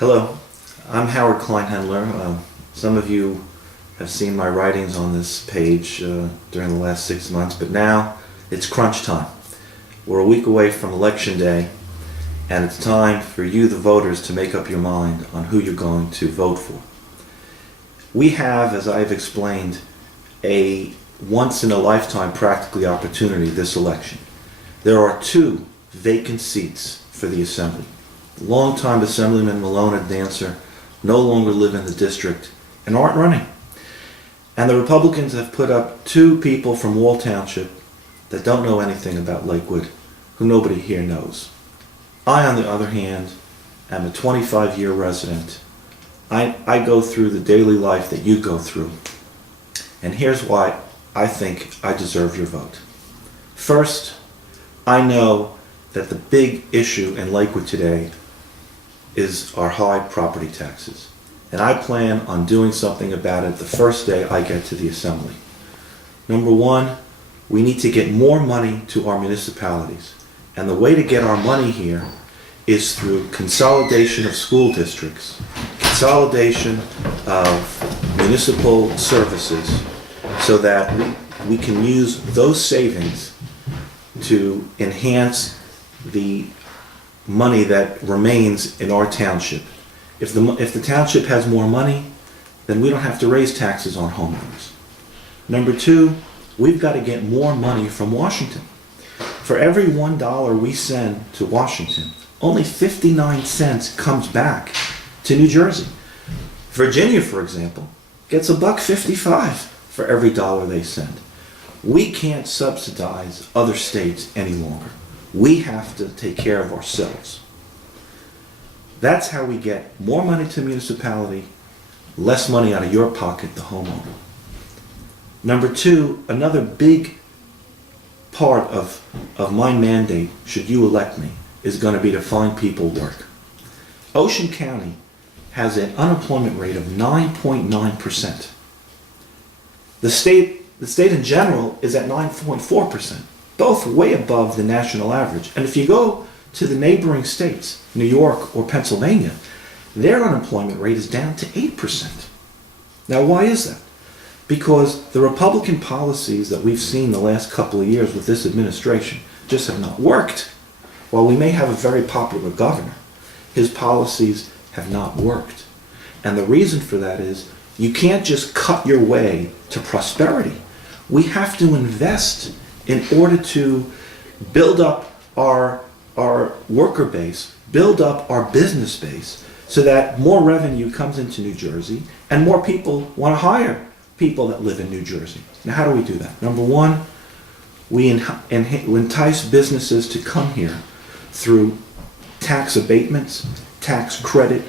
Hello, I'm Howard Kleinhendler. Some of you have seen my writings on this page during the last 6 months, but now it's crunch time. We're a week away from Election Day, and it's time for you, the voters, to make up your mind on who you're going to vote for. We have, as I've explained, a once-in-a-lifetime practically opportunity this election. There are 2 vacant seats for the Assembly. Longtime Assemblyman Malone and Dancer no longer live in the district and aren't running. And the Republicans have put up 2 people from Wall Township that don't know anything about Lakewood, who nobody here knows. I, on the other hand, am a 25-year resident. I go through the daily life that you go through. And here's why I think I deserve your vote. First, I know that the big issue in Lakewood today is our high property taxes. And I plan on doing something about it the first day I get to the Assembly. Number 1, we need to get more money to our municipalities. And the way to get our money here is through consolidation of school districts, consolidation of municipal services, so that we can use those savings to enhance the money that remains in our township. If the township has more money, then we don't have to raise taxes on homeowners. Number 2, we've got to get more money from Washington. For every $1 we send to Washington, only 59 cents comes back to New Jersey. Virginia, for example, gets $1.55 for every dollar they send. We can't subsidize other states any longer. We have to take care of ourselves. That's how we get more money to the municipality, less money out of your pocket, the homeowner. Number 2, another big part of my mandate, should you elect me, is going to be to find people work. Ocean County has an unemployment rate of 9.9%. The state in general is at 9.4%. Both way above the national average. And if you go to the neighboring states, New York or Pennsylvania, their unemployment rate is down to 8%. Now, why is that? Because the Republican policies that we've seen the last couple of years with this administration just have not worked. While we may have a very popular governor, his policies have not worked. And the reason for that is you can't just cut your way to prosperity. We have to invest in order to build up our worker base, build up our business base, so that more revenue comes into New Jersey and more people want to hire people that live in New Jersey. Now, how do we do that? Number 1, we entice businesses to come here through tax abatements, tax credit,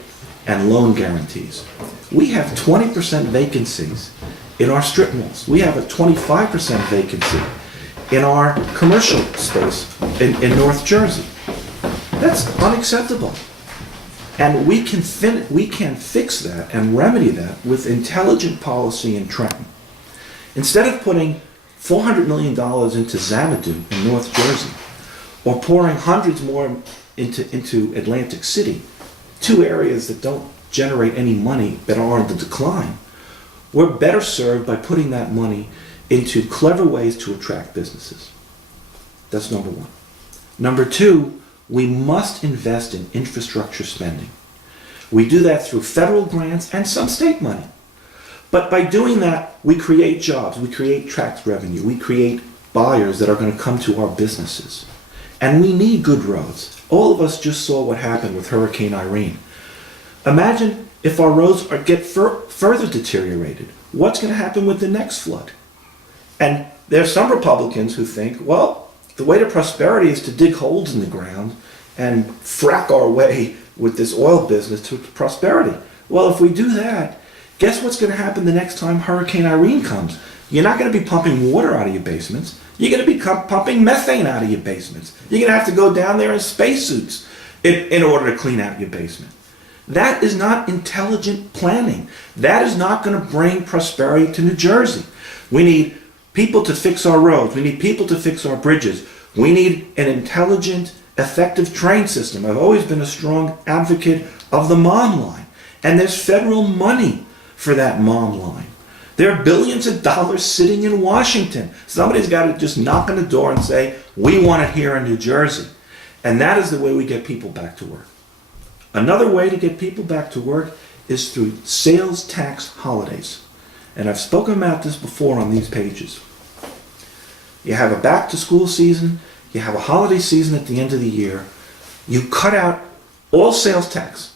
and loan guarantees. We have 20% vacancies in our strip malls. We have a 25% vacancy in our commercial space in North Jersey. That's unacceptable. And we can fix that and remedy that with intelligent policy in Trenton. Instead of putting $400 million into Xanadu in North Jersey, or pouring hundreds more into Atlantic City, 2 areas that don't generate any money but are in the decline, we're better served by putting that money into clever ways to attract businesses. That's number 1. Number 2, we must invest in infrastructure spending. We do that through federal grants and some state money. But by doing that, we create jobs, we create tax revenue, we create buyers that are going to come to our businesses. And we need good roads. All of us just saw what happened with Hurricane Irene. Imagine if our roads get further deteriorated. What's going to happen with the next flood? And there's some Republicans who think, well, the way to prosperity is to dig holes in the ground and frack our way with this oil business to prosperity. Well, if we do that, guess what's going to happen the next time Hurricane Irene comes? You're not going to be pumping water out of your basements. You're going to be pumping methane out of your basements. You're going to have to go down there in spacesuits in order to clean out your basement. That is not intelligent planning. That is not going to bring prosperity to New Jersey. We need people to fix our roads. We need people to fix our bridges. We need an intelligent effective train system. I've always been a strong advocate of the mom line. And there's federal money for that mom line. There are billions of dollars sitting in Washington. Somebody's got to just knock on the door and say, we want it here in New Jersey. And that is the way we get people back to work. Another way to get people back to work is through sales tax holidays. And I've spoken about this before on these pages. You have a back to school season, you have a holiday season at the end of the year. You cut out all sales tax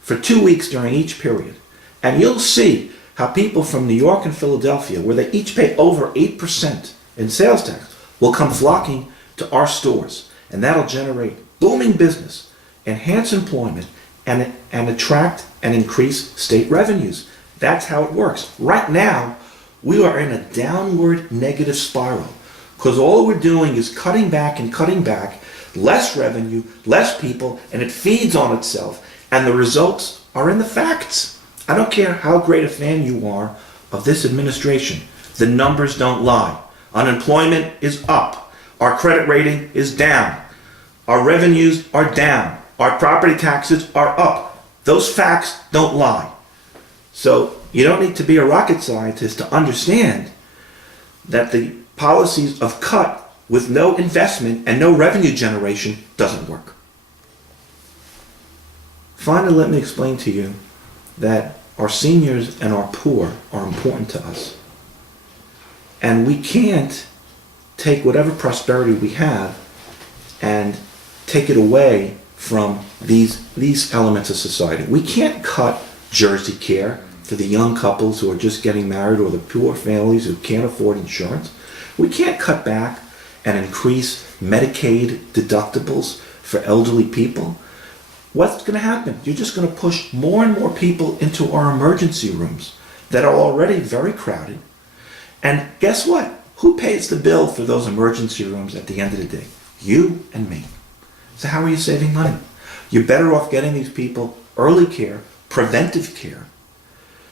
for 2 weeks during each period. And you'll see how people from New York and Philadelphia, where they each pay over 8% in sales tax, will come flocking to our stores. And that'll generate booming business, enhance employment, and attract and increase state revenues. That's how it works. Right now, we are in a downward negative spiral because all we're doing is cutting back and cutting back, less revenue, less people, and it feeds on itself. And the results are in the facts. I don't care how great a fan you are of this administration. The numbers don't lie. Unemployment is up. Our credit rating is down. Our revenues are down. Our property taxes are up. Those facts don't lie. So you don't need to be a rocket scientist to understand that the policies of cut with no investment and no revenue generation doesn't work. Finally, let me explain to you that our seniors and our poor are important to us. And we can't take whatever prosperity we have and take it away from these elements of society. We can't cut Jersey care for the young couples who are just getting married or the poor families who can't afford insurance. We can't cut back and increase Medicaid deductibles for elderly people. What's going to happen? You're just going to push more and more people into our emergency rooms that are already very crowded. And guess what? Who pays the bill for those emergency rooms at the end of the day? You and me. So how are you saving money? You're better off getting these people early care, preventive care,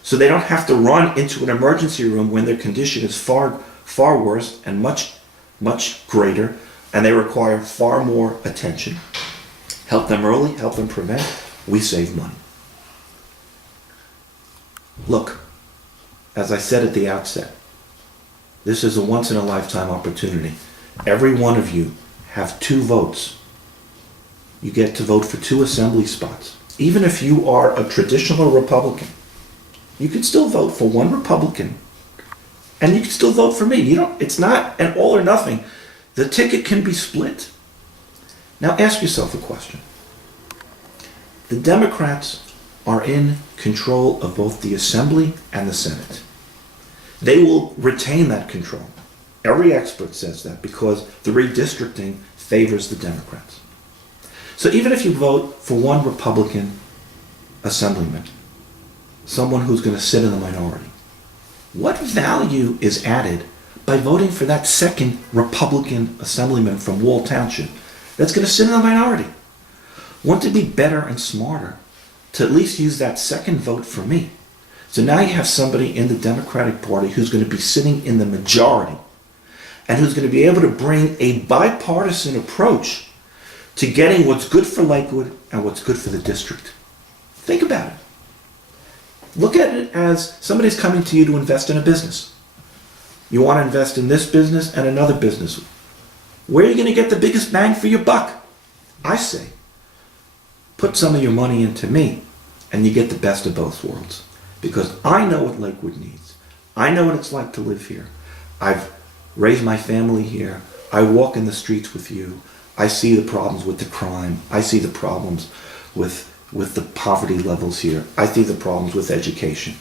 so they don't have to run into an emergency room when their condition is far, far worse and much, much greater, and they require far more attention. Help them early, help them prevent, we save money. Look, as I said at the outset, this is a once-in-a-lifetime opportunity. Every one of you have 2 votes. You get to vote for 2 assembly spots. Even if you are a traditional Republican, you can still vote for 1 Republican, and you can still vote for me. It's not an all or nothing. The ticket can be split. Now ask yourself a question. The Democrats are in control of both the Assembly and the Senate. They will retain that control. Every expert says that because the redistricting favors the Democrats. So even if you vote for 1 Republican assemblyman, someone who's going to sit in the minority, what value is added by voting for that 2nd Republican assemblyman from Wall Township that's going to sit in the minority? Wouldn't it be better and smarter to at least use that 2nd vote for me? So now you have somebody in the Democratic Party who's going to be sitting in the majority and who's going to be able to bring a bipartisan approach to getting what's good for Lakewood and what's good for the district. Think about it. Look at it as somebody's coming to you to invest in a business. You want to invest in this business and another business. Where are you going to get the biggest bang for your buck? I say, put some of your money into me and you get the best of both worlds. Because I know what Lakewood needs. I know what it's like to live here. I've raised my family here. I walk in the streets with you. I see the problems with the crime. I see the problems with the poverty levels here. I see the problems with education.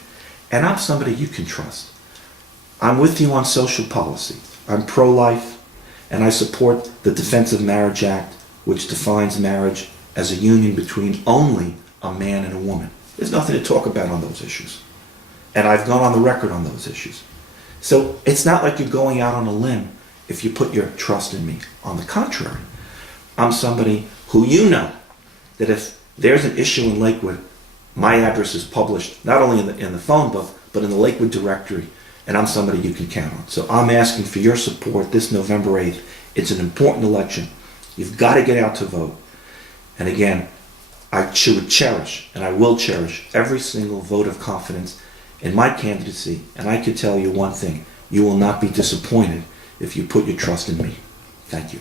And I'm somebody you can trust. I'm with you on social policy. I'm pro-life, and I support the Defense of Marriage Act, which defines marriage as a union between only a man and a woman. There's nothing to talk about on those issues. And I've gone on the record on those issues. So it's not like you're going out on a limb if you put your trust in me. On the contrary, I'm somebody who you know that if there's an issue in Lakewood, my address is published not only in the phone book, but in the Lakewood directory, and I'm somebody you can count on. So I'm asking for your support this November 8th. It's an important election. You've got to get out to vote. And again, I should cherish, and I will cherish, every single vote of confidence in my candidacy. And I can tell you one thing, you will not be disappointed if you put your trust in me. Thank you.